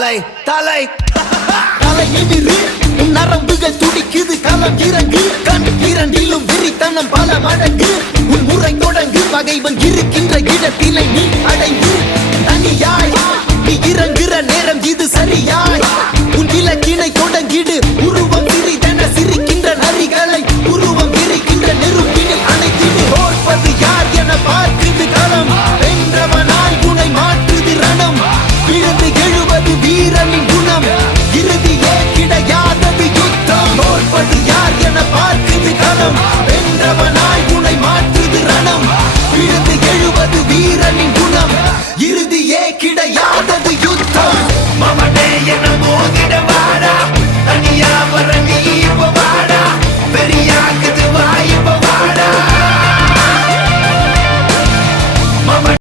தலை தலை தலை நிமிரு உன் நரம்புகள் துடிக்குது களம் இறங்கு கண் இரண்டிலும் விரித்தனம் பல மடங்கு உன் முறை தொடங்கு பகைவன் இருக்கின்ற இடத்திலே நீ அடைந்து தனியாய் நீ இறங்குற நேரம் இது